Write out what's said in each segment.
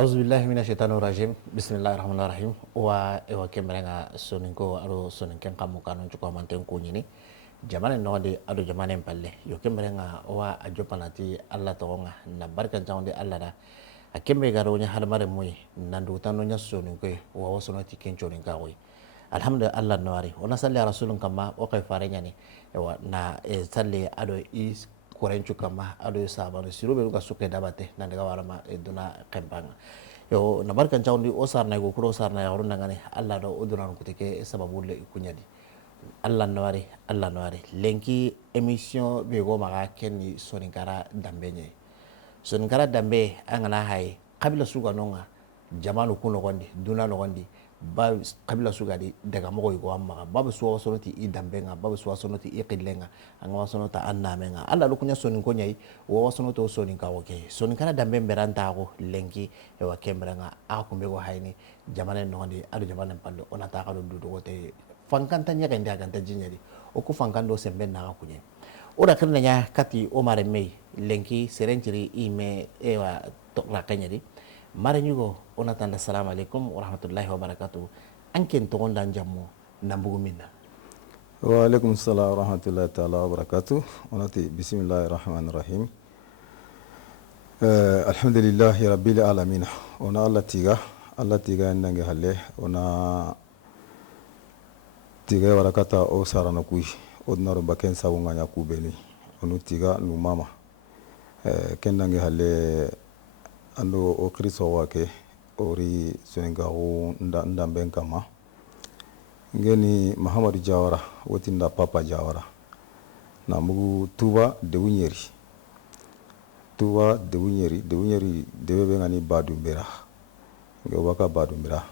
Auzubillahi minasyaitonirrajim. Bismillahirrahmanirrahim. Ewa kemrenga soninko ado soninken kamu kanu cuko manten kunyini. Jamane no de ado jamane palle. Yo kemrenga wa ajopanati Allah togonga na barkan jawde Allah da. Akembe garo nya halmare moy nandu tanu nya soninko wa wasonati kencho ninka koy. Alhamdulillah Allah nawari. Ona salli rasulun kama o kay farenya ni. Ewa na salli ado is korencu kama ado sabano siru be ga suke dabate nan daga warama duna kempang yo na barkan jawndi o sarna go kuro sarna ya horunda ngane alla do odunan kutike sababu le kunyadi alla nawari lenki emission be go maga kenni soninkara dambe angana hay kabila suga nonga jamanu kuno gondi duna no gondi ba kabila suga di daga mogo go amma babu suwa sonoti I dambenga babu suwa sonoti I qillenga anga sonota annamenga alla lu kunya sonin ko nyai wo sonoto sonin ka woke sonin kana dambe beranta ko lenki e wa kembranga a ko be go hayni jamane no gondi adu jamane palle ona ta ka do te fankanta nya kan daga ta jinyari o ko fankando sembe na ka kunye o da kirna nya kati o mare mei lenki serenjiri ime e wa to la kanyari mare nyugo ona tanda assalamu alaikum warahmatullahi wabarakatuh anken to gonda jammo nambugo minna wa alaikum assalam warahmatullahi ta'ala wabarakatuh onati bismillahirrahmanirrahim alhamdulillahi rabbil alamin ona Allah tiga nange halle ona tiga warakata o sarana kuy odnaro baken sawunga nya kubeni onu tiga nu mama ken nange halle ando o kristo wake ori senegaru ndamben kama ngeni Muhammadu Jawara wotinda Papa Jawara na mugu tuba de wunyeri debe ngani badumbera nge waka badumbera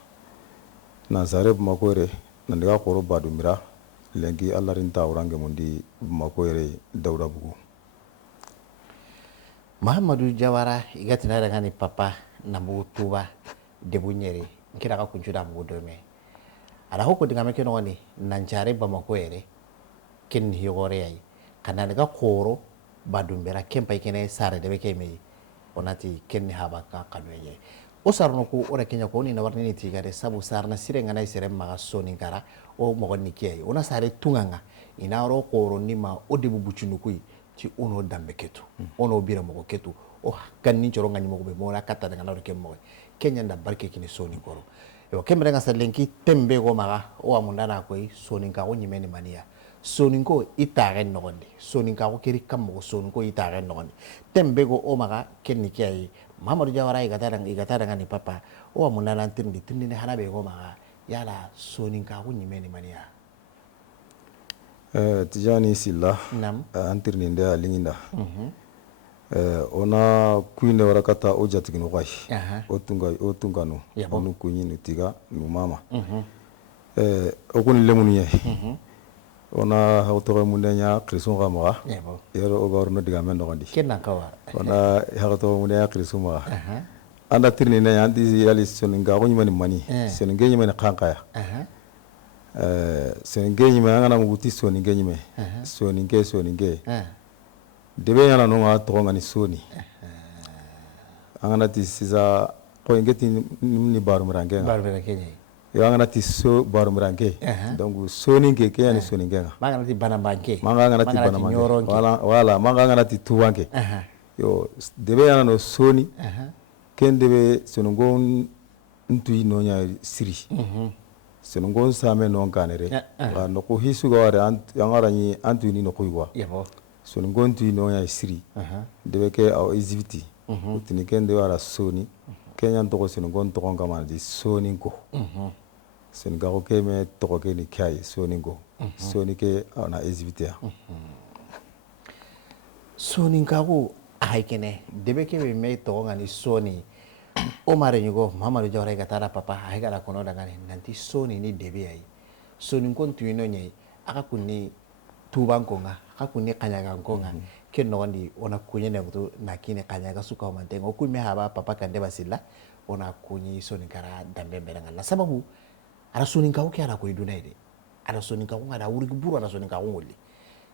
na zareb makore na ndiga koro badumbera lengi Allah rinta urange mundi makore dawda bugu Muhammadu Jawara igatina daga ni papa na tuba debu nyeri kira ka kunjuda mu dome ala hoko dinga meke no ni nanjare Bamako ere ken hiyore ay kana daga koro badumbera kempa ikene sare de beke me onati ken haba ka kanweye o sarno ko ora kenya ko ni na warni ni tigare sabu sarna sire ngana sire maga soni kara o mo ni kiyai ona sare tunganga ina ro koro ni ma o debu buchunu kuyi ci ono dambe ketu ono bira mo ketu o ganni coro ngani mo be mo la kata daga lawre kemmo kenya nda barke kini soni koro yo kemre nga salenki tembe go maga o amunda na koy soni ka ko nyimeni mania soni ko itare nogondi soni ka ko kiri kam mo soni ko itare nogondi tembe go o maga kenni kiyai Muhammadu Jawara igata daga ni papa o amunda na tindi ne hanabe go maga yala soni ka ko nyimeni mania Tijani Silla antirninde alinginda ona kuine warakata o jatigino kai o tunganu onu kunyini tiga nu mama o kuni lemunu ye ona hawto munenya krisun gamaga yero o gorno diga men nogondi kenna kawa ona hawto munenya krisun ma anda tirninde anti yali soninga ko nyimani mani soninga nyimani kankaya soninge nyime ngana muguti soninge nyime soninge debe yana no nga to ngani soni angana ti siza ko ngeti ni barumrange yo angana ti so barumrange donc soninge ke yani soninge nga mangana ti banambanke wala mangana ti tuwange yo debe yana no soni ken debe sonongon ntui no nya siri senongon same non kanere wa no ko hisu go ara angara ni antuni no kuiwa senongon tu no ya siri debe ke au exhibiti utini kende wara soni kenya to senongon to ngama di soni ko senga ko ke me to ko ke ni kai soni go soni ke na exhibiti ya soni ngago ay kene debe ke me to ngani soni o mare nyugo Muhammadu Jawara gatara papa haigara kono daga nanti soni ni debe ay soni kontu ino nyai aka kunni tuban konga aka kunni kanyaga konga ken no wandi ona kunye ne mutu nakine kanyaga suka o mantengo ku me haba papa kande basilla ona kunyi soni kara dambe beranga la sababu ara soni ka ke ara ko idunede ara soni ka ngada wuri buru ara soni ka ngolli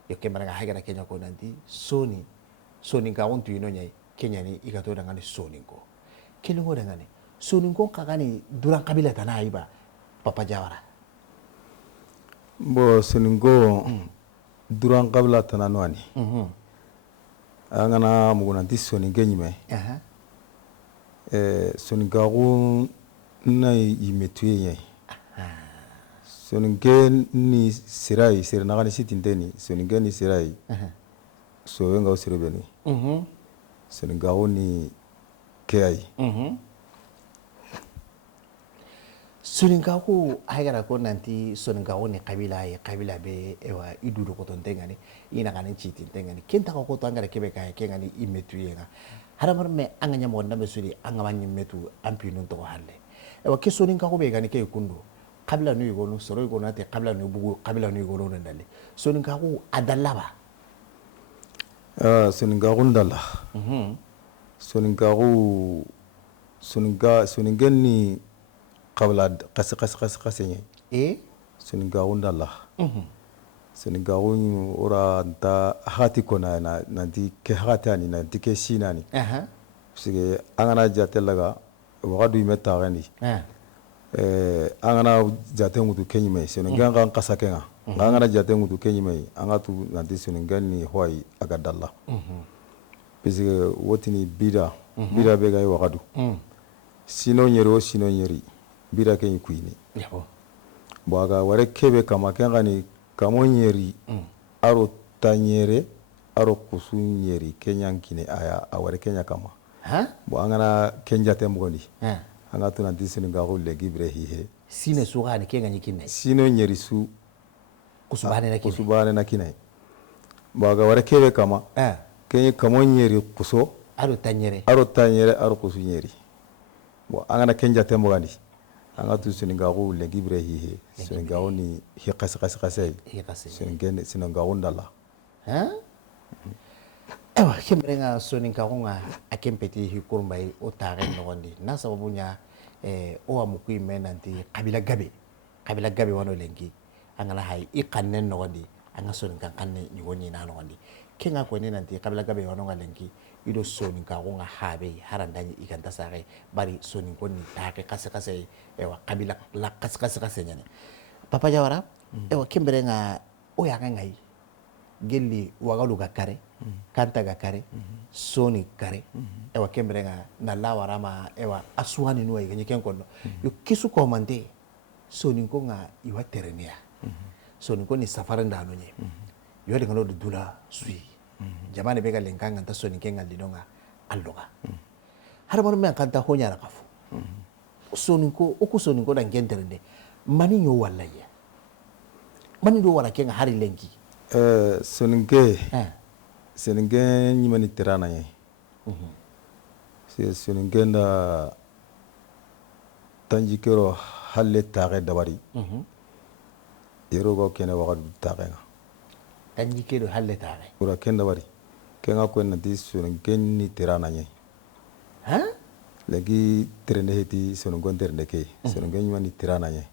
yo kembara haigara kenya ko nanti soni ka ontu ino nyai kenya ni igato daga ni soni ko kelingo dangane soninko kakani duran kabila tana iba Papa Jawara. Bo soninko duran kabila tana noani angana mugunanti soninke nyime soninkaku na imetuye nye soninke ni sirai sir nagani sitinteni soninke ni sirai so wenga usire beni soninkaku ni kei soninkaku haigara ko nanti soninkaku ni kabila be ewa idudo ko tontengani ina kanin citintengani kenta ko to angara kebe kay kengani imetuye nga haramar me anganya mo ndambe suri angama nyimetu ampinun to halle ewa ke soninkaku be gani ke kundu kabila nu yigonu soro yigonu ate kabila nu bugu kabila nu yigonu ndale soninkaku adallaba soninkaku ndalla soninkaku soninken ni kabila kasi nye soninkaku ndalla soninkaku ora nta hati kona nanti ke hati ani nanti ke sinani parce angana jatelaga wakadu imeta gani angana jate ngutu kenyime soninkan kan kasakenga angana jate ngutu kenyime angatu nanti soninkan ni hwai agadalla parce wotini bida bega yi wakadu sino nyeri bida kenyi kuini bo aga ware kebe kama kengani kamo nyeri aro tanyere aro kusu nyeri kenyankine aya aware kenya kama bo angana kenja temgoni anga tuna disini ngaku legi brehihe sine sugani kenga nyikine sino nyeri su kusubane na kine bo aga ware kebe kama kenye kamo nyeri kuso aro tanyere aro kusu nyeri bo angana kenja temgoni anga tu soninkaku legi brehihe soninkaku ni hikasi soninken sinonkaku ndala ewa kemrenga soninkaku nga akempeti hikurmbai o tare nogondi na sababunya o amuku ime nanti kabila gabe wano lengi angala hai ikannen nogondi anga soninkan kanne nyugoni na nogondi kenga ko ne nanti kabila gabe wano nga lengi ido soninkaku nga habe harandanyi ikanta sare bari soninko ni take kase ewa kabila la kase nyane Papa Jawara ewa kemrenga o ya ngai gelli wagalu ga kare kanta ga kare soni kare ewa kemrenga na lawarama ewa aswani nuwa iganyi kenkono yo kisu komande soninko nga iwa terenia soninko ni safaranda no nye yo de ngalo dula sui jamane bega lenkanga ta soninke ngalli donga alloga harabon me kanta honya ra kafu soninko oku soninko dan genterende mani yo wallaye mani do wara kenga hari lenki soninke nyimani tirana ye soninke da tanji kero halle tare dabari yero go kene wakadu tare nga tanji kero halle tare ura ken dabari kenga ko nanti soninke ni tirana ye lagi terende heti soningon terende ke soninke nyimani tirana ye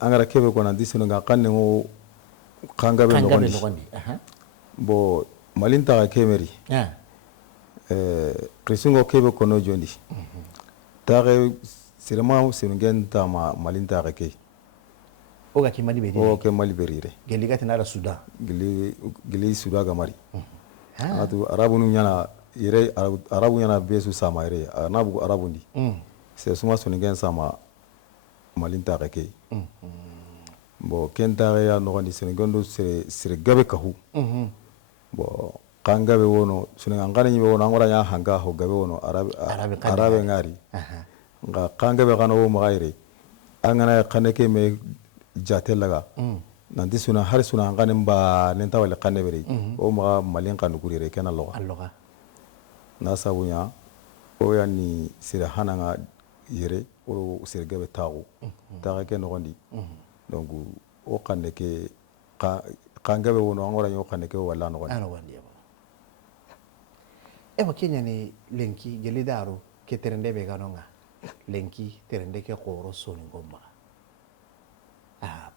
angara kebe ko nanti soninga kanne ngo kangabe nogondi bo malinta ka kemeri krisungo kebe kono jondi tare sirema sirungen tama malinta ka ke oga ki mali beri o ke mali berire geli gatina la sudan geli sudan ga mari atu arabu nu nyana yere arabu nyana besu sama yere anabu arabu ndi se suma sirungen sama malinta ka ke bo kenta ya nogondi senegondo sere gabe kahu bo kangabe wono sunanga ngani nyibe wono angora nya hanga ho gabe wono arabe ngari nga kangabe kana wo magaire angana kaneke me jatelaga nanti suna har suna ngani mba nenta wala kanebere o maga malin kanu kurire kana loga na sabunya o yani sere hananga yere o sere gabe tawo taga ke nogondi donc o kanne ke kangabe wono angora nyo kanne ke wala no wani ewa kenya ni lenki geli daro ke terende be ganonga lenki terende ke koro soni ngomba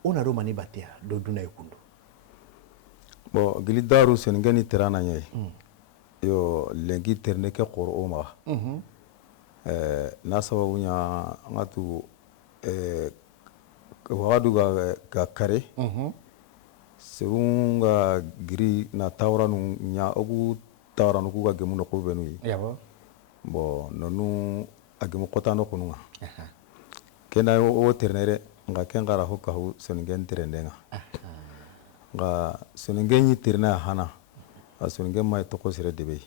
una roma ni batia do duna ikundu bo geli daro sen ngani terana nyai yo lenki terende ke koro o ma n'a sababunya an ka tu wagadu ga kare segun ga giri na tawra nu nya ogu tawra nu ku ga gemu no ko benu yi yabo bon nonu a gemu kota no kununga kena o ternere nga ken gara hokka hu soningen terendenga nga soningen yi terna hana a soningen mai toko sire debe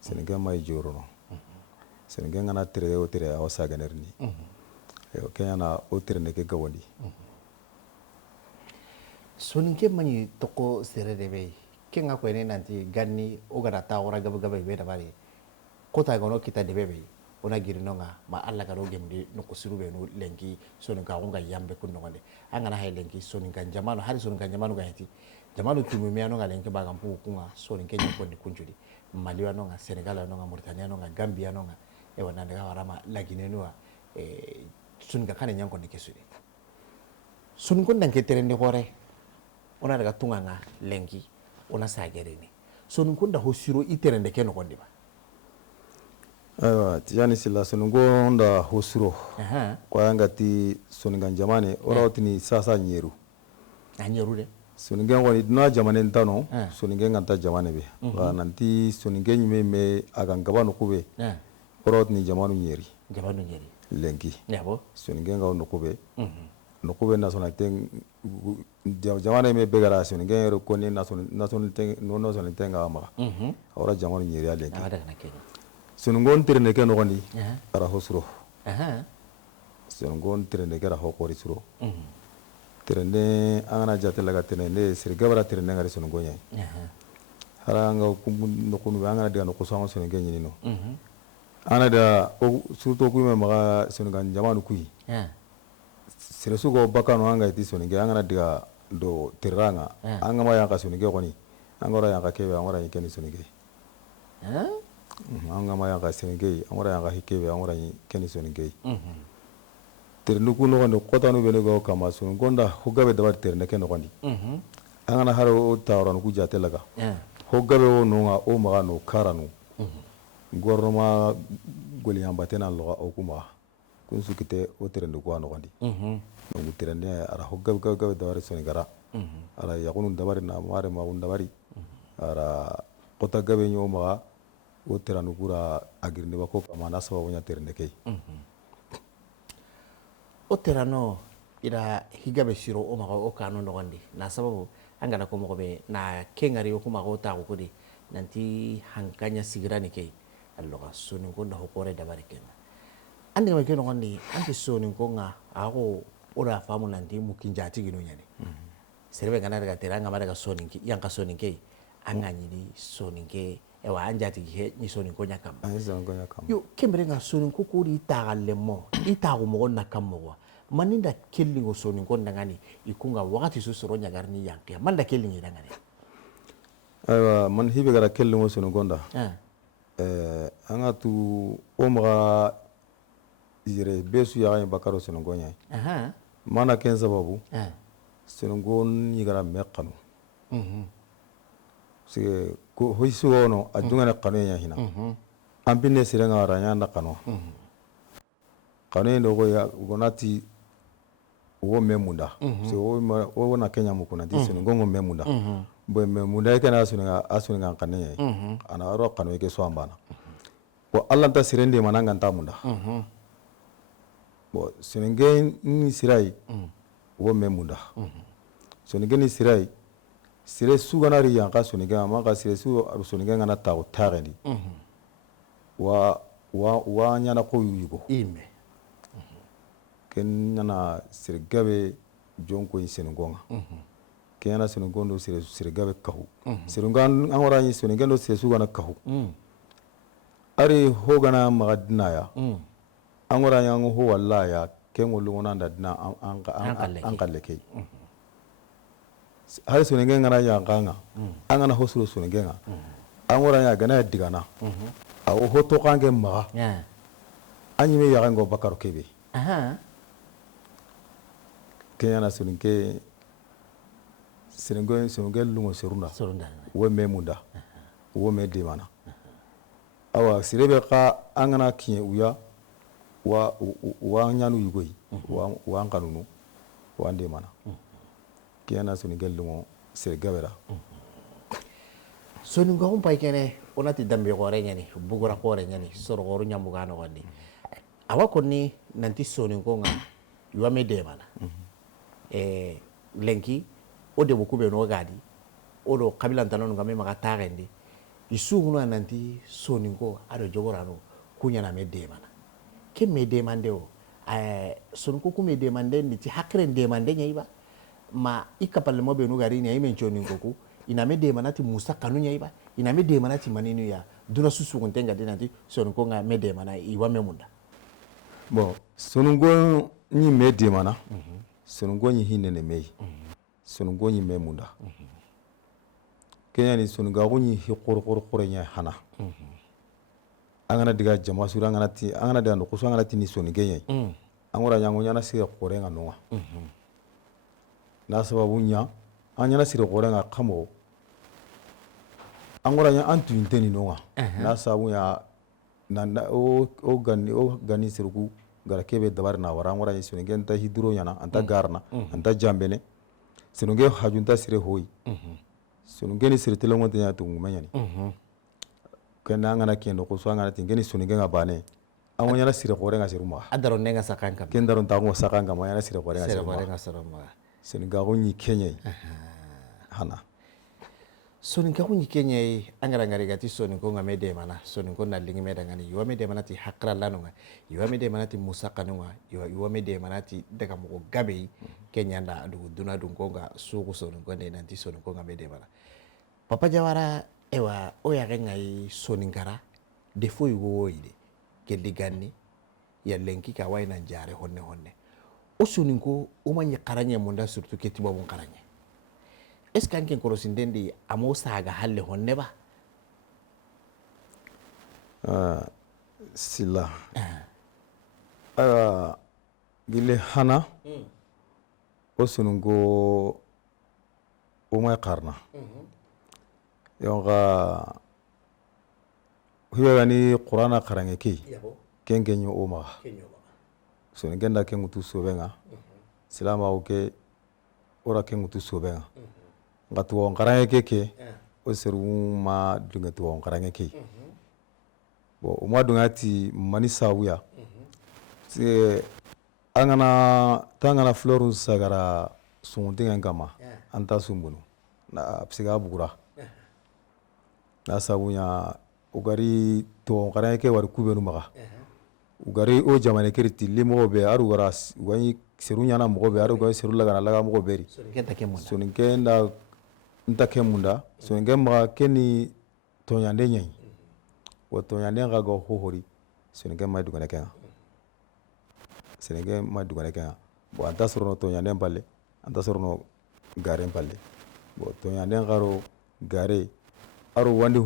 soningen mai jorono soningen ngana tere o tere a saganerni yo kenya na o terne ke gawandi soninke mani toko sire debe kenga ko ne nanti ganni o gara ta ora gaba gaba be da bari kota gono kita debe be ona girino nga ma alla ga gemdi no ko siru be no lenki soninka ko nga yambe kun no angana hay lenki soninka jamano hari soninka jamano ga heti jamano tumi mi ano ga lenki baga mpu kunga soninke nyako ni kunjudi mali wano nga senegal wano nga mauritania no nga gambia no nga e wana daga warama lagine no soninka kane nyanko ni kesudi soninko ndanke terende hore ona daga tunga nga lenki ona sagereni soninko nda hosiro iterende ke no kondiba aiwa tijani sila sonungo nda hosiro kwa yanga ti soningan jamane ora otini sasa nyeru nyeru de soningen woni duna jamane ntano soningen nganta jamane be wa nanti soningen me agan gabano kube ora otini jamanu nyeri lenki yabo soningen ga no kube no kube national ten jamane me begara soningen ro koni national ten no national ten ga ma ora jamanu nyeri ya lenki sunungon tirne ke nogondi ara hosuro sunungon tirne ke ara hokori suro tirne angana jate laga tirne sirgabara tirne ngari sunungonya haranga no kunu angana diga no kusango sununge nyini no ana da surto ku me maga sunungan jamanu kui siresu go bakano anga iti sununge angana diga do tiranga anga ma yanga sununge koni angora yanga kebe angora yikeni sununge anga ma yanga senengei angora yanga hikebe angora keni sonengei ternu ku no kota no bene go kama sun gonda hogabe dabar terne ke no gondi anga na haro tawran ku jate laga hogabe o no nga o ma no karanu goroma goli amba tena lo o kuma kun sukite o terne ku no gondi no terne ara hogabe dabar sonengara ara yakunu dabar na mare ma un dabari ara kota gabe nyo ma o teranu kura agirne bako kama na sababu nya terne kei o terano ira higabe shiro o maga o kanu nogondi na sababu angana ko mogobe na kengari o kuma ko ta ko di nanti hankanya sigirani kei alloga sunu ko da hokore da barikena andi ma ke nogondi anti sunu ko nga ako ora famu nanti mukinjati gino nyane serbe kana daga teranga ma daga soninki yanka soninki angani di soninki ewa anjati he ni soni ko nyakam yo kembre nga soni ko ko ri tagalle mo itago mo na kammo maninda kelli go soni ko ndangani ikunga wakati su soro nyagarni yanke manda kelli ni dangani aiwa man hibe gara kelli mo soni gonda anga tu o maga ire besu ya bakaro soni gonya mana ken sababu soni gon ni gara mekanu sige ko hoisu ono adunga kanu ya hina ambine sirenga ranya na kanu kanu ndo go ya gonati wo memunda se wo na Kenya mukuna disi ngongo memunda bo memunda kana asunga kanu ana ro kanu ke so ambana bo Allah ta sirende mananga ntamunda bo sinenge ni sirai wo memunda sinenge ni sirai sire suganari yanka soniga ma ka sire su soniga ngana taw tarendi wa nyana ko yugo ime ken nana sire gabe jonko yin sengonga ken nana sengondo sire gabe kahu sire ngan angora yin soniga no sire sugana kahu ari hogana magadina ya angora yang ho wallaya ken wolungona ndadina an kalleke hari sunenge ngana yankanga angana hosuro sunenge nga angora ya gana digana awo hoto kange ma anyi me yarango bakaro kebe kenya sunenge lungo serunda wo me munda wo me dimana awa sirebe ka angana kiye uya wa nyanu yugoyi wa an kanunu wa ande mana kiyana soni gellumo sire gabera soni ngom pay kene onati dambe gore nyani bugura gore nyani soro goru nyamuga no wandi awa konni nanti soni ngonga yuame de mana lenki o de bukube no gadi o do kabila tanonu ngame maga tagendi isuguna nanti soni ngo ado jogorano kunya na me de mana ke me demande o soni ko ku me demande ni ti hakre demande nyaiba ma ikapal mo be no gari ni ay men choni ngoku ina me de manati musa kanu nyaiba ina me de manati maninu ya duna susu ntenga de nanti soni ko nga me de mana iwa me munda bon sonungo ni me de mana sonungo ni hinene mei sonungo ni me munda kenya ni sonunga ko ni hi qor nya hana angana diga jama sura angana diga no kuso angana tini soni genya angora nyango nyana sire qore nga noa na sababu nya anyana sire qore nga kamo angora nya antu inteni noa na sababu ya na o gani sirku gara kebe dabar na wara angora ni soni genta hidro nyana anta garna anta jambene sonunge hajunta sire hoyi sonunge ni sire telongo nya tungu menyani kena ngana kendo ko so ngana tingeni suninga ngabane amo nyala sire gore nga siruma adaro nenga sakanka kendaro ntango sakanga mo nyala sire gore nga siruma seninga ko nyi kenya hana soninga ko nyi kenya angara ngari gati soningo ngame de mana soningo na lingi meda ngani yuwa me de mana ti hakra lanonga yuwa me de mana ti musaka nunga yuwa me de mana ti daga mo gabe kenya nda adu duna dungonga suku soningo ne nanti soningo ngame de mana papa jawara ewa oya ngai soningara defo yugo ide gelli ganni ya lenki ka wayna jare honne o soningo o manye qaranye munda surtout keti babon qaranye est ce kanken korosindendi amo saga halle honne ba sila gile hana o soningo o may qarna yonga huya ni qur'ana qarange ki kengenyo o ma so ngenda ke ngutu sobenga silama o ke ora ke ngutu sobenga ngatu on qarange ke o seru ma dunga tu on qarange ke bo o ma dunga ti mani sawuya se tangana florun sagara suntinga ngama anta sumbunu na psiga bugura na sabunya ugari to qarane ke war kubenu maga ugari o jamane kirti limo be aru garas wani serunya na mo be aru go seru laga mo beri sonin kenda nta kemunda sonin gemma keni to nyande nyai wo to nyande ga go hohori sonin gemma dugane kenga sonin gemma dugane kenga bo anta sorono to nyande balle anta sorono gare balle bo to nyande garo gare aru wandi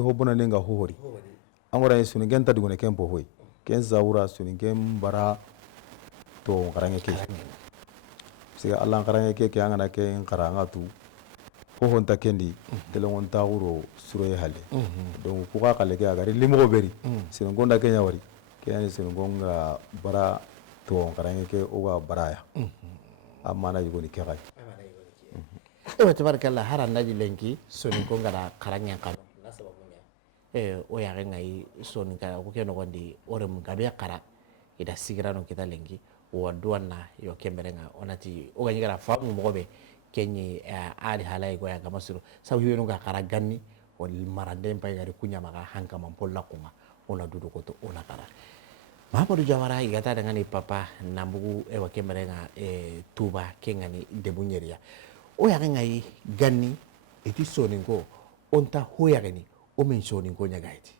ho bona nenga hohori angora suni genta dugune kempo hoy ken zawura suni gem bara to ngarange ke siga Allah ngarange ke angana ke ngaranga tu ho honta kendi delongon tawuro suroye halle donc ko ka kale ke agari limo beri sino gonda kenya wari ke ani sino gonga bara to ngarange ke o ga baraya amana yugo ni kegai ewa tabarakallah haran naji lenki soni ko ngara karanya kanu na sababunya o ya ngai soni ka ko keno gondi ore mun gabe kara ida sigirano kita lenki o duwanna yo kemberenga onati o ganyi gara famu mogobe kenyi ali halay go ya gamasuru sabu hiweno ga kara ganni o marande pay gari kunya maga hanka man polla kuma ona dudu ko to ona kara Mahamadou Jawara igata dangani papa nambugu ewa kemberenga tuba kengani debunyeria o yare ngai ganni eti soningo onta ho yare ni o men soningo nyagaiti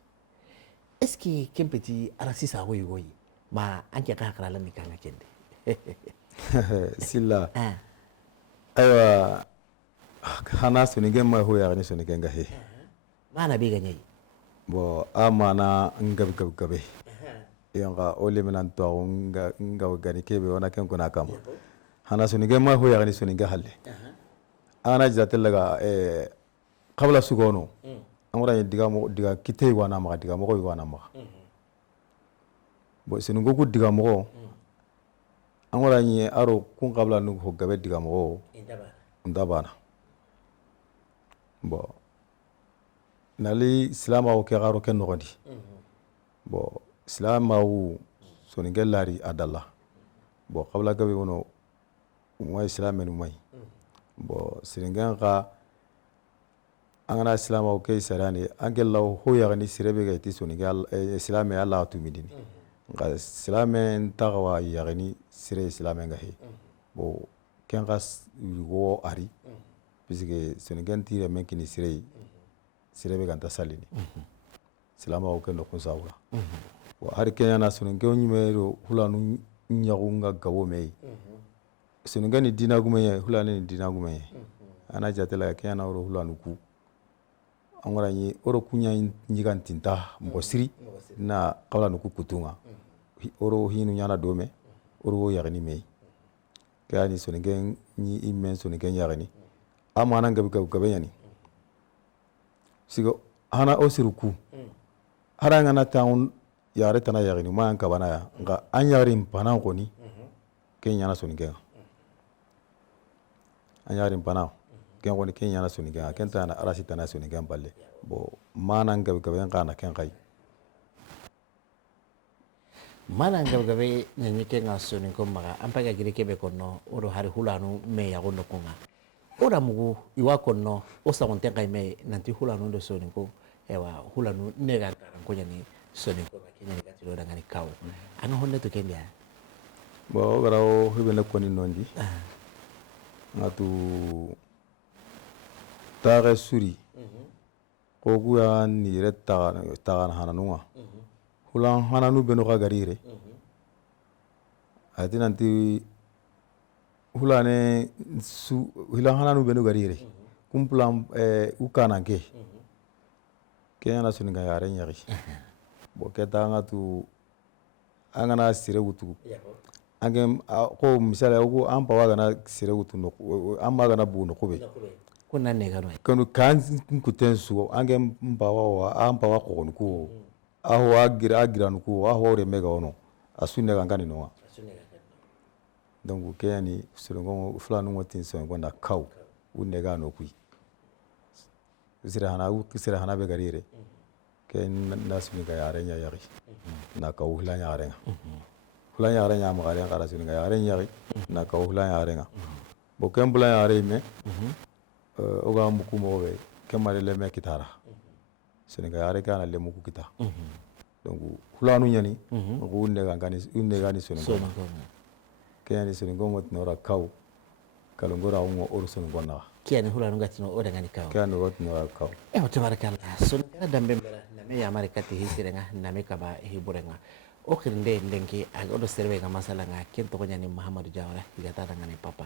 est-ce que kempeti arasisa ho yoyi ma anke ka kala mi kanga kende silla aywa hana soninge ma ho yare ni soninge ngahe mana be ganyai bo amana gabe yanga ole menan to nga gani kebe wana ken kuna kama hana soninge ma ho yare ni soninge halle ana jatelaga qabla sugono angora ye diga kite wana maga diga mogo wana maga bo sunu goku diga mogo angora ye aro kun qabla nu ho gabe diga mogo ndabana bo nali silama o ke garo ke nogodi bo silama wu soni gelari adalla bo qabla gabe wono umay silamen umay bo siringen ka angana silama o ke sarani angella ho yagani sirebe ga ti soni gal silame alla tumidini nga silame tagawa yagani sire silame ga he bo ken gas wo ari bisige soni gen tire men kini sirebe ga ta salini silama o ke no kun sawla bo har kenyana soni gen nyimero hulanu nyagunga gawo mei soni gen dina gumenye hulani dina gumenye ana jatela kenyana oro hulanu ku angora ni oro kunya nyigan tinta mo siri na qawla nuku kutunga oro hinu nyana dome oro yagni mei kani soni gen ni imen soni gen yagni amana gabe yani sigo hana osiruku haranga na taun yare tana yagni ma an kabana ya nga an yari mpana koni kenya na soni gen an yari mpana ken koni kenya na soni gen ken tana arasi tana soni gen balle bo mana gabe kana ken kai mana gabe nyanyi ke nga soni ko maga ampaga gire kebe kono oro hari hulanu me ya gondo kunga ora mugu iwa kono o sa wonte kai me nanti hulanu do soni ko ewa hulanu nega karan ko nyani soni ko ba kenya ga tiro daga ni kaw anga honne to kenya bo gara o hibele koni nondi ngatu tare suri ko guya ni retta ta hananunga hulan hananu beno ga garire ati nanti hulane su hulan hananu beno garire kumpulam ukananke kenya na suninga yare nyari bo keta ngatu angana sire wutu angem ko misala ko ampa waga na sire wutu no amma gana bu no kobe kuna nega no kanu kan kuten su angem bawa ampa wa ko ko aho agira no ko aho re mega ono asune ga ngani no donc kayani surongo fulanu ngotin so gonda kaw unne ga no kui sira hana be garire ken nasuni ga yare nya yari na kaw hulanya yare hulanya yare nya ma gare ngara suni ga yare nya na kaw hulanya yare nga bo ken bulan yare me o ga muku mo be kemare le me kitara suni ga yare kana le muku kita donc hulanu nyani ko unne ga ni suni kayani suni gongo tinora kaw kalongora ungo oru suni gonna kiyani hulanu gatino o daga ni kaw kayani wat tinora kaw tabarakallah suni kana dambe mbara na me yamare kati hisirenga na me kaba hiburenga o kirnde ndenki aga odo serbe ga masala nga ken to nyani muhammadu jawara igata daga ni papa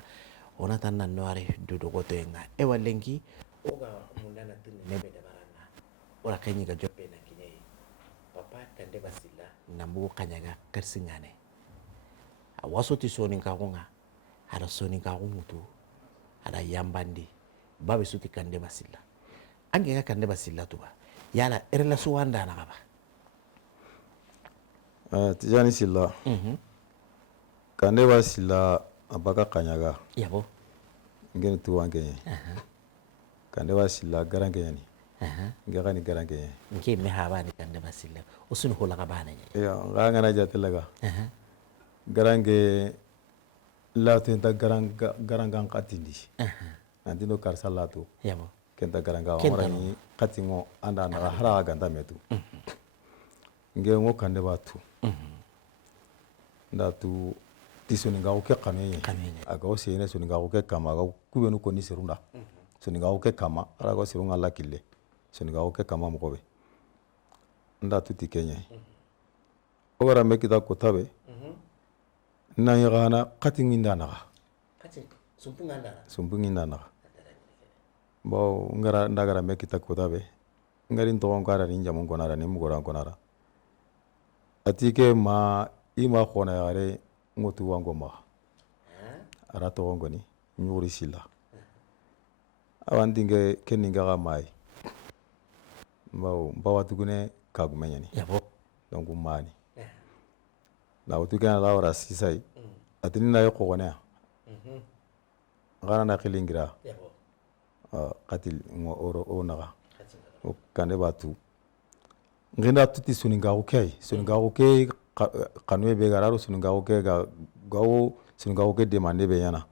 ona tan nan noare dudo goto nga e walenki o ga mundana tinne nebe da barana ora kanyi ga joppe na kinye papa kande basilla nambu kanyaga karsingane a waso ti soni ka kunga ada soni ka kungutu ada yambandi babe suti kande basilla ange ga kande basilla tuba yala erla suwanda na gaba tijani silla kande basilla abaka kanyaga yabo ngene tuwange kande basilla garange yani ngani garange nke me haba ni kande basilla usun hola ga bana ya nganga na jatelaga garange latu enta garangan katindi andino karsa latu yabo kenta garanga warani katingo anda na hara ganda metu nge ngo kande batu ndatu tisoni nga uke kanenye aga osene soni nga uke kama ga kubenu ko ni serunda soni nga uke kama ara go serunga la kille soni nga uke kama mogobe ndatu tikenye ogara mekita kotabe na yagana katingi ndanaga sumpungi ndanaga bo ngara ndagara mekita kotabe ngari ntogon kara ni jamon konara ni mugoran konara atike ma ima khona yare ngotu wango ma ara to wango ni nyuri sila awandinge keninga ga mai mbawa tugune kagumenyani yabo donc mani na utugana la wara sisai atini na yoko gona ngana na khilingira yabo qatil ngo oro onaga o kande batu ngina tuti suninga ukay kanwe be gararo suninga ukay ga gawo suninga ukay demande be yana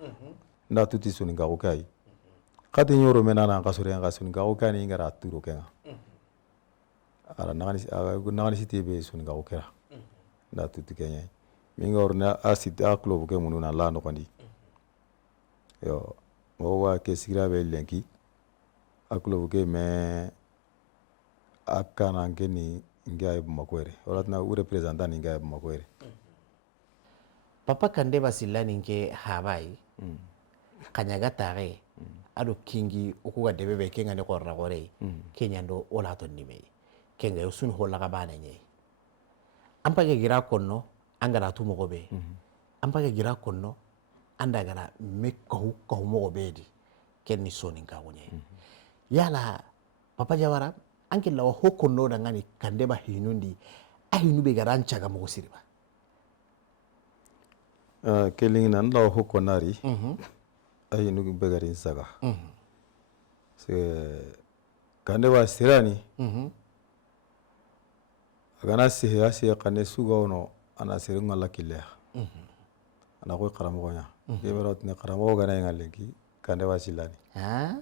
nda tuti suninga ukay khati nyoro menana ngasore nga suninga ukay ni ngara turo kenga ara nagani siti be suninga ukay nda tuti kenya minga orna asiti aklo ke mununa la no kondi yo wa ke sigira be lenki aklo ke me akana ngeni ngai makwere oratna u representant ngai makwere papa kande basillani nke habai kanyaga tare ado kingi okuga debe be kenga ne korra gore kenya ndo ola to nime kenga yosun holla ga bana nye ampage gira konno angara tu mo be ampage gira konno anda gara me ko mo be di ken ni sonin ka wonye yala papa jawara anke lawa hokonno da ngani kande ba hinundi ahinu be garan caga mo sirba keling nan lawa hokonari ahinu be garin saga se kande ba sirani agana sihe asiya kande suga ono ana sirin ngala kille ana koy qaramo nya yeberot ne qaramo gana ngalenki kande ba silani ha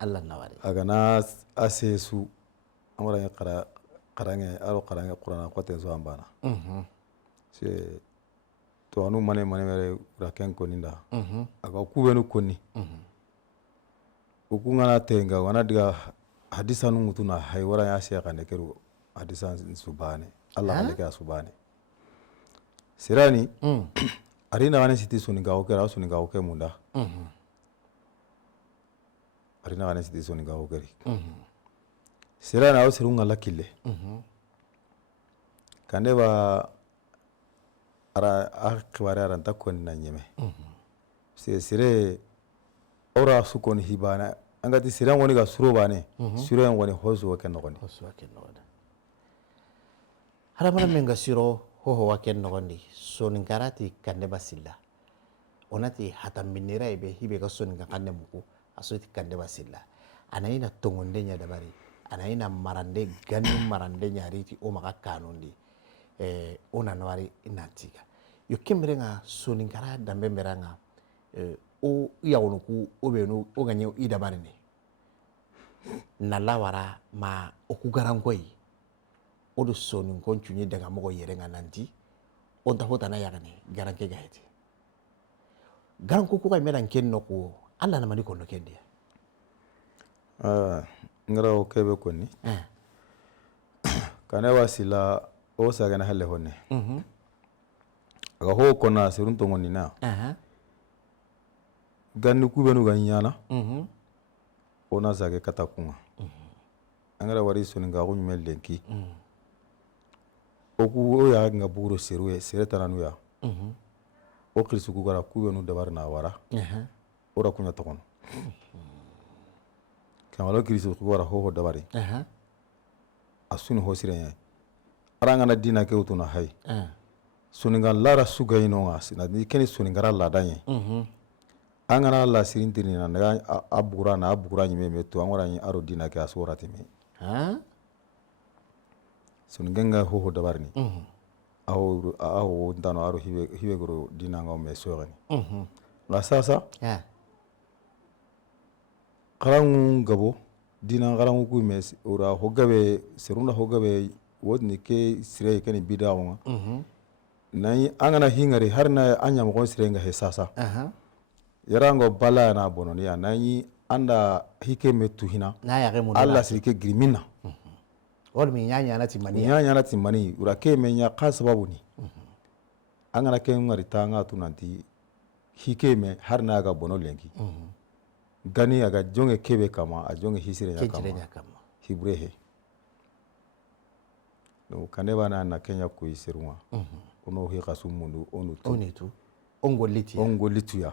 Allah nawari agana asesu amara ya qarange qur'ana qoten so ambana se to anu mane mere raken koninda aga kubenu konni uku ngana tenga wana diga hadisa nu mutuna haywara ya siya kande keru hadisa subhane Allah kande ka subhane sirani arina wane siti suninga okera suninga oke munda arina wane siti suninga okeri sirani aw sirunga lakille kande ba ara akhware ara takon na nyeme sire ora sukon hibana angati siran woni ga suro bane siran woni hoso waken nogoni hara mana menga siro hoho waken nogondi sonin karati kande basilla onati hata minira ibe hibe ga sonin kande muku asoti kande basilla anaina tongonde nya dabari anaina marande gani marande nyariti o maka kanundi ona nawari inatiga yo kemrenga sonin kara dambe meranga o yawonu ku o benu o ganye i dabari ne nalawara ma oku garankoyi o do sonin kon cunye daga mogo yerenga nanti on ta hota na yagane garanke gaheti garanko ko kay medan kenno ko alla na mani kono kende ngara o kebe konni kana wasila o sagana halle honne aga ho konna sirun to ngoni na ganni kubenu ganyana ona zage katakunga angara wari soninga ko nyumel lenki oku o ya nga buro siruye sire tananu ya o khirsu ku gara kubenu dabar na wara ora kunya tokono kamalo khirsu ku gara ho dabari asuni ho sire aranga na dina ke utuna hay soninga lara suga ino nga sina ni keni soninga la danye angana la sirintini na daga abura nyime metu angora ni aro dina ke asura timi soninga ho dabarni aho ndano aro hiwe goro dina nga me sogani la sasa karangu gabo dina karangu ku me ora hogabe serunda hogabe wodni ke sire ke ni bidawo nai angana hingari harna anya mo sire nga he sasa yarango bala na bononi ya nai anda hike metu hina na ya gemu alla sike grimina wal mi nyanya na timani urake menya kasababu ni angana ke ngari tanga tunanti hike me harna ga bono lenki gani aga jonge kebe kama a jonge hisire nya kama hibrehe no kaneba na Kenya ku isirwa ono hi kasumundu onutu ongolitu ya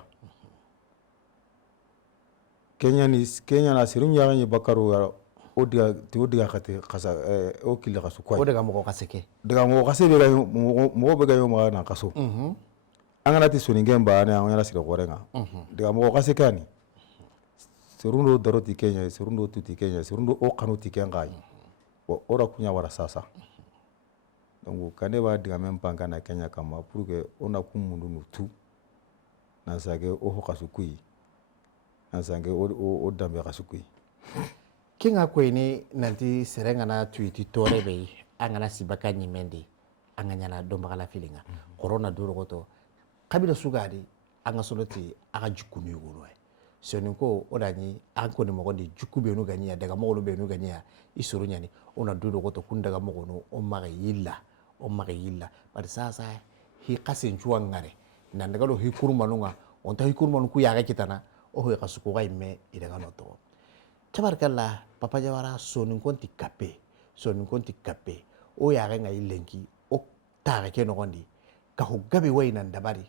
Kenya na sirun ya ni bakaru o diga kate kasa o kille kasu koy o daga mɔgɔ ka se kɛ daga mo kase be ga mo be ga yo ma na kaso an kana ti soningen ba ne an yana sira gore nga daga mo kase kani serundo daroti kenya serundo tuti kenya serundo o kanu ti kenga yi o ora kunya wara sasa donc kane ba diga men panga na kenya kama pour que ona kumundu nutu na sage o ho kasu kui na sage o dambe kasu kui kinga ko ni nanti serenga na tuiti tore be an kana sibaka nyimendi an ka nyana dombagala filinga corona duro goto kabila sugadi an ka soloti aka jukuni wuro soni ko o da ni an ko ni mogo di juku be no ganiya daga mogo be no ganiya isuru nyani ona duro goto kun daga mogo no o maga yilla bar sasa hi qasin juwan ngare nan daga lo hi kurmanunga on ta hi kurmanu ku yaga kitana o ho kasuko ga imme idaga no to tabarkalla papa jawara sonin konti kappe o yaga ngai lenki o taga ke no gondi ka ho gabe waynan dabari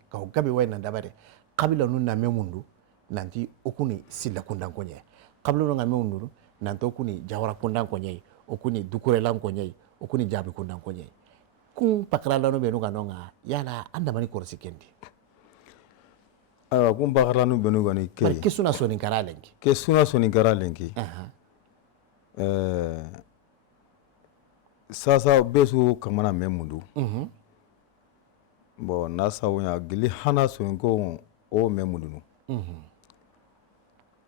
kabila nun na memundu nanti okuni silla kundan konye kabila nun na memundu nanti okuni jawara kundan konye okuni dukurelan konye okuni jabi kundan konye kun pakrala no benu ganonga yala anda mani korsi kendi kun pakrala no benu gani ke ke suna sonin kara lenki sasa besu kamana memundu bon nasa wonya gili hana sonin ko o memundu no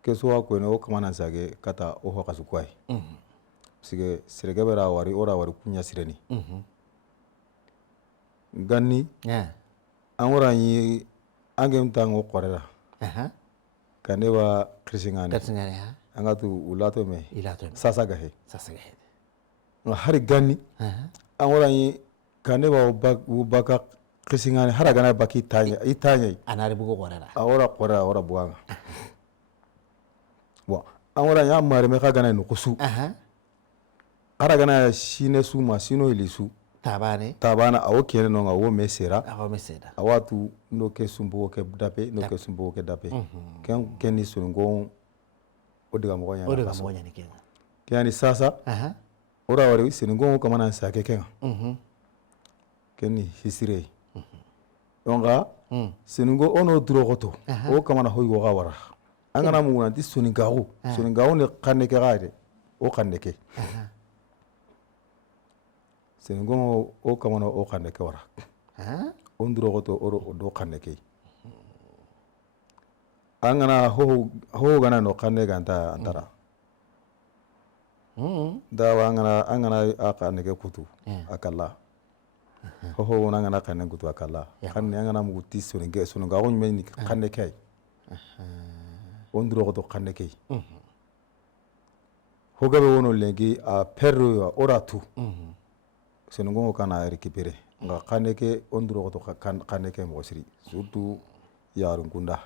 ke so ko no kamana sage kata o ho kasu kwai sige sirege bera wari ora wari kunya sireni ganni an wara yi an gem tango korera kane ba krisingane an ga tu ulato me sasa gahe nga hari ganni an wara yi kane ba baka krisingane hara gana baki itanya anari bugo korera awara korera awara buanga bon an wara ya mare me ka gana no kusu hara gana shine su ma sino ilisu tabana awo kene no awo mesera awatu no ke sumbu ke dape ken ni sungo odiga mo nya ken sasa ora wari sungo ko mana sa ke ken ni hisire onga sungo ono drogoto o kamana hoyo ga wara angana mu nanti suningawo ne kanne ke gaade o kanne ke sengongo o kamano o kande ke wara on drogoto oro do kande ke angana ho gana no kande ganta antara da angana akane ke kutu akalla ho nangana kande kutu akalla kanne angana mu ti sunga on men kande ke on drogoto kande ke ho gabe wono lengi a perro oratu senungo kana récupérer nga kaneke onduro to kaneke mo siri surtout yarun gunda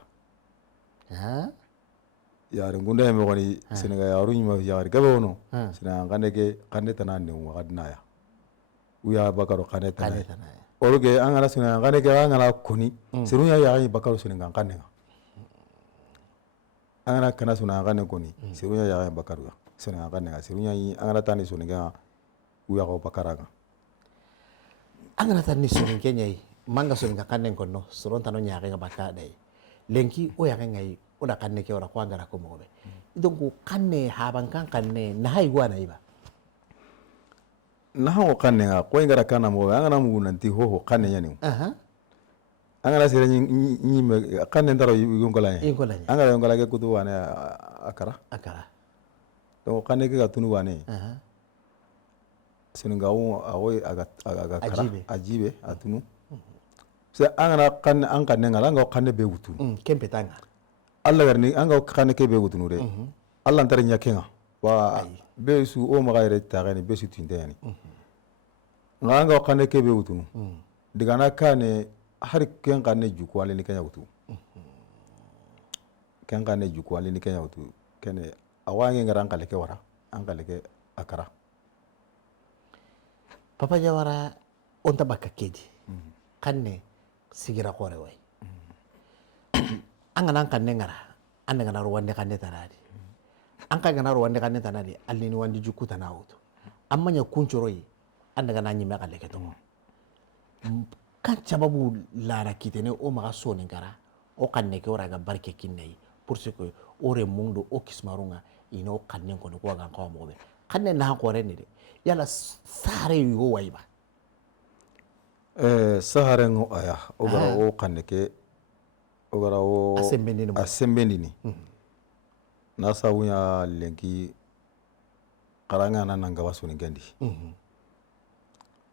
yarun gunda me goni senga yarun ma yar gabe wono sina kaneke kaneta nan ne wa gadna ya uya bakaro kaneta oroge angana sina kaneke angana koni serunya ya bakaro sina kanenga angana kana sina kanene koni serunya ya bakaro sina kanenga serunya angana tani sina uya ko bakaraga angana tan ni sonin kenya manga sonin ka kannen konno soron tano nyaake nga baka dai lenki o ya ngai o da kanne ke ora ko angara ko mo be donc kanne haban kanne na hay gwana iba na ho kanne nga ko ngara kana mo angana mu nanti ho kanne yani angana sere ni me kanne ndaro yongola angara yongola ke kudu wane akara donc kanne ke ga tunu wane senungawo awoy aga kara ajibe atunu se angana kan an kan ngala nga kan be wutu kempe tanga alla garni anga kan ke be wutunu re alla ntare nyakenga wa be su o ma gaire tagani be su tinde yani nga anga kan ke be wutunu digana kane har ken kan ne jukwale ni kanya wutu ken kan ne jukwale ni kanya wutu kene awange ngaran kale ke wara an kale ke akara papa jawara onta baka keji kanne sigira kore way angana kanne ngara anda ngana ruwande kanne taradi anka gana ro wande kanne tanadi alini wandi jukku tanawuto amanya kunchoroi anda gana nyime ka leke to kan sababu lara kitene o maga soni gara o kanne ke ora ga barke kinai pour ce que ore mundo o kismarunga ino kanne ko ko ga ko mo be kanne na ko re ne de yala sare yo waiba sahare ngo aya o gara o kanne ke o gara o asembendini na sabunya lenki karanga na nanga soni gandi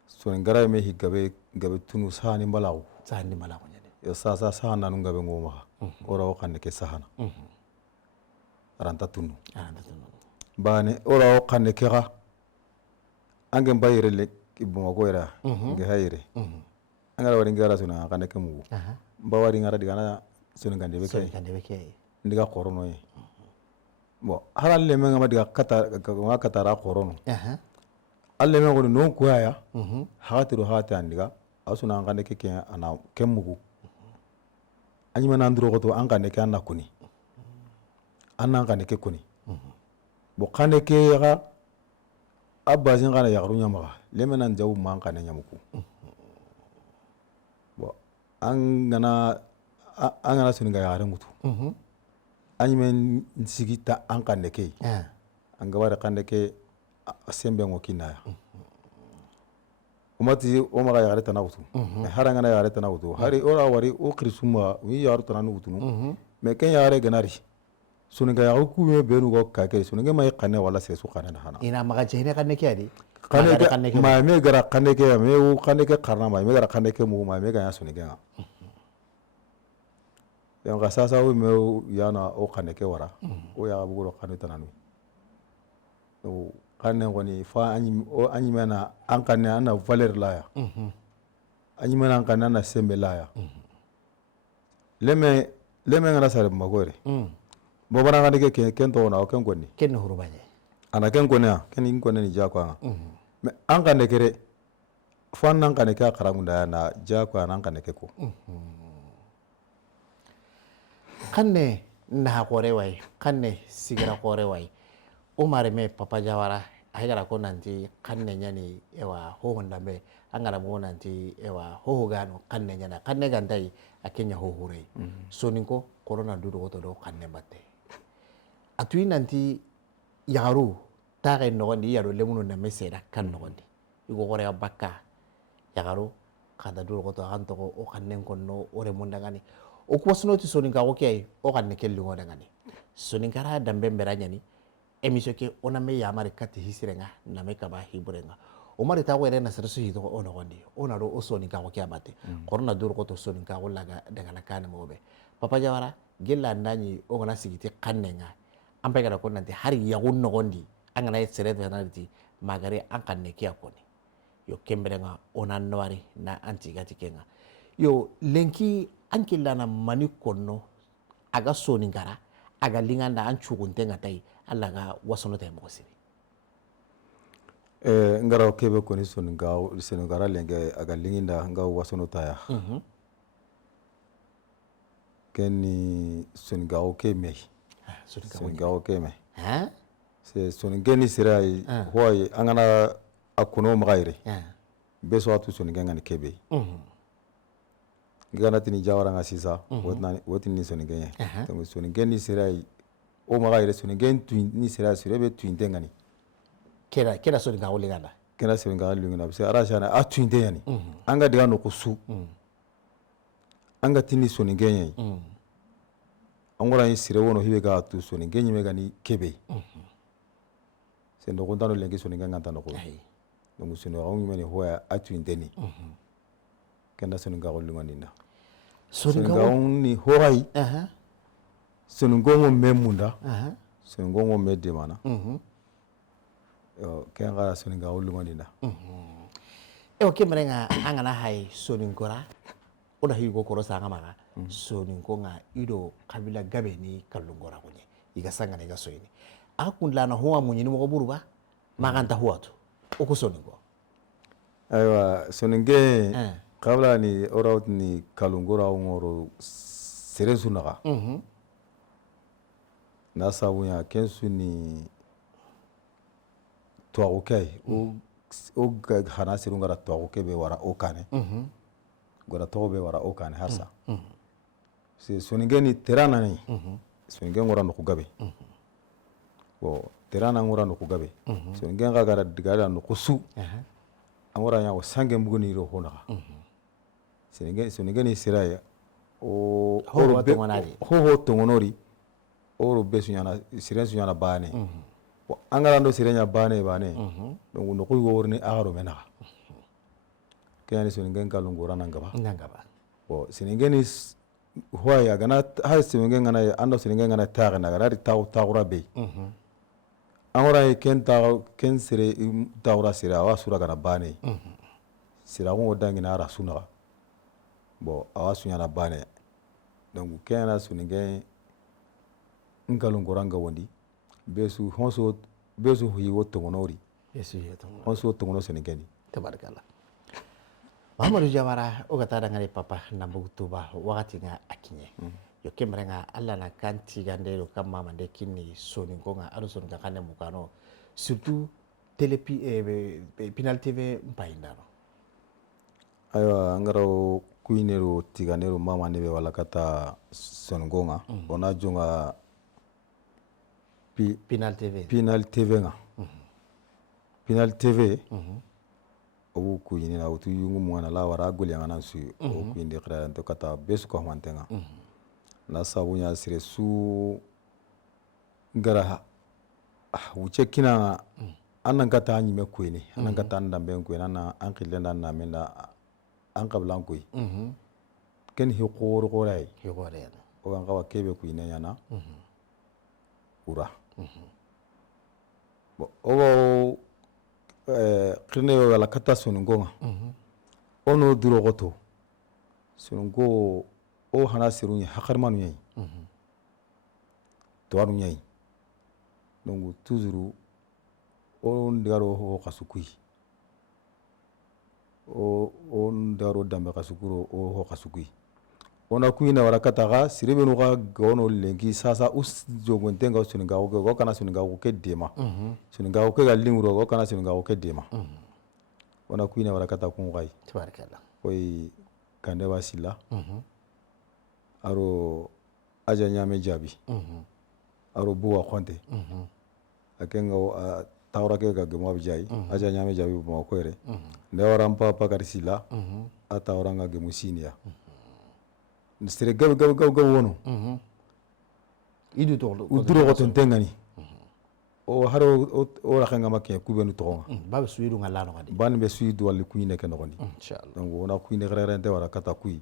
soni gara me higabe gabe tunu sahani mbalaw nyade yo sa nanu gabe ngoma ora o kanne ke sahana aranta tunu bane ora o kanne ke ga ange bayire le ibuma ko era nge hayire angara wari ngara suna kanne ke mu bawari ngara digana soni gande be ke ndiga korono ye bon halal le men ngama diga katara korono alle men goni non kuaya hatiru hata andiga asuna ngane ke ke ana kemugu anyi men andro goto an kane ke anna kuni anna kane ke kuni bo kane ke ga abazin kana ya garunya maga le men an jawu man kane nyamuku bo an gana suninga ya garengutu anyi men sigita an kane ke an gawara kane ke sembe ngo kinaya umati o maga yagare tanawutu harangana yagare tanawutu hari ora wari o krisuma wi yaru tananutu me ken yagare ganari suninga yagu kume benu go kake suninga may kane wala se su kane hana ina maga jehne kane ke adi kane ke ma me gara kane ke me u kane ke karna ma me gara kane ke mu ma me ga suninga yang ka sasa o me yana o kane ke wara o ya buguro kane tananu o kanne ngoni fa anyi mena an kanne ana valeur laya anyi mena an kanne ana sembe laya leme ngana sare magore bo bana ngani ke ken to na o ken gonni ken hurubanye ana ken gonni ken in gonni ni jakwa me an kanne kere fa nan kanne ka karamunda na jakwa nan kanne ke ko kanne na kore wai kanne sigira kore wai umar me papa jawara ahigara ko nanti kanne nyani ewa ho ndambe angara mo nanti ewa ho gano kanne nyana kanne gandai akenya ho hure soninko corona dudo goto do kanne batte atui nanti yaru tare no ndi yaro lemuno na mesera kan no ndi igo gore abaka yagaru kada dudo goto anto o kanne konno ore mundangani o ko sonoti soninka ko kay o kanne kelli ngodangani soninkara dambe beranyani emission ke ona me yamari kati hisirenga na me kaba hiburenga o mari ta were na sirsu hito ono gondi ona ro osoni ka ko kyabate korona dur ko to soni ka ko laga daga na kana mobe papa jawara gella ndani o gona sigiti kannenga ampe gara ko nanti hari ya gonno gondi angana sere penalty magare an kanne kiya koni yo kemberenga ona nwari na anti gati kenga yo lenki ankilla na mani konno aga soni gara aga linganda an chuguntenga tai alla ga wasono tay mo sibi ngara kebe ko ni sonu gara lenge aga linginda nga wasono taya kenni sonu ga o keme sonu ga o keme se sonu geni sirai hoy angana akuno magaire beso atu sonu ngani kebe ngana tini jawara nga sisa wotni sonu genya tango sonu geni sirai o magaire sonu gen ni sirai sirebe tuinte ngani kera sonu ga wuli ganda kena sonu ga wuli ngana se arashana a tuinte yani anga diga no kusu anga tini sonu genya angora ni sire wono hibe ga tu sonu genyi me gani kebe se ndo kontano lengi sonu nganga tano ko donc sonu ga wuli meni hoya a tuinte ni kenda sonu ga wuli ngani na sonu ga ni horai sonu gongo memunda sonu gongo medemana yo kenga sonu ga wuli ngani na e o kemrenga angana hay sonu ngora oda higo koro sanga maga sonu ngonga ido kabila gabe ni kallungora kunye iga sanga ne ga soyini akundla na huwa munyini mo buruba maganta huwatu o ko sonu ngo aywa sonu nge kabla ni orawt ni kallungora ngoro sere sunaga na sabunya ken suni tuwaku kai o hana sirun gara tuwaku ke be wara o kane gara togo be wara o kane harsa se soningeni terana ni soningen ngora no kugabe bo terana ngora no kugabe soningen ga gara digara no kusu angora nya o sange mbuguni ro honaga soningeni siraya o ho be tongonari ho tongonori oro be sunyana siren sunyana bane bo angara ndo sirenya bane donc no kuy worni agaro menaga kayani soningen kalungora nangaba bo soningeni hoya gana hay soningen ngana ando soningen ngana taga na gana tagura be angora ken sire tagura sira wa sura gana bane sira ko dangina ara sunaga bo awa sunyana bane donc kayana soningen nkalungoranga wondi besu hi wotongonori honso tongono soningeni tabarakallah. Mahamadou Jawara o gata dangane papa nambugu tuba wakati nga akinye yo kemrenga alla na kanti gande lo kam mama de kinni soni konga ado soni kakane mukano surtout Pinal TV mpaindano aywa angaro kuinero tiganero mama nebe wala kata songonga ona jonga Pinal TV nga Pinal TV obu kuyini na utu yungu mwana la wara guli ngana su o kuyindi khira nto kata besu ko mantenga na sabunya sire su gara wuce kina anan kata anyi me kuyini anan kata ndambe kuyini anan ankile na menda an kablan kuyi ken hi qoray o gan kawa kebe kuyini yana ura o khirne wala kata sonungonga ono durogoto sonungo o hana sirunya hakarmanu yayi to anu yayi donc toujours o ndaro ho kasukui o ndaro dambe kasukuro o ho kasukui ona kuina wara kata ga sirebe no ga gono lengi sasa us jogontenga soninga go kana soninga go ke dema soninga go ke galinguro go kana soninga go ke dema ona kuina wara kata kun gai tabarakallah koy kande wasila aro aja nyame jabi aro buwa khonte akenga tawra ke ga gemo abjai aja nyame jabi mo koyre ne warampa pakarsila atawra nga gemo sinia sere gab wono idu to uduro ko tengani o haro o rakanga makke kubenu to ba suidu ngala no gadi ban be suidu wal kuyine ke no gondi inshallah donc wona kuyine grerente wara kata kuyi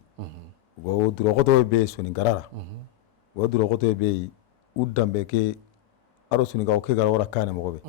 go duro ko to be soni garara go duro ko to be udambe ke aro soni ga ke gara wara kane mo be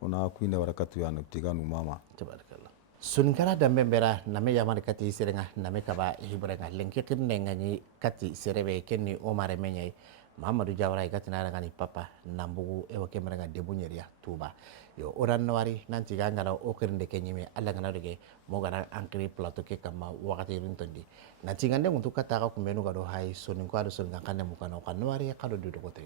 ona kuyine wara katu ya no tiganu mama tabarakallah sunkara dambe bera name yamar kati serenga name kaba hibrenga lenki kirne ngani kati serebe kenni omare menyai Mahamadou Jawara igati na ngani papa nambugu ewa kemrenga debunyeriya tuba yo oran wari nanti gangara o kirnde kenyime alla ngana doge mo gana ankri plateau ke kama wakati rintondi nanti gande untuk kata ka kumenu gado hay sonin ko ado son gankane mukano kanwari kado dudo kote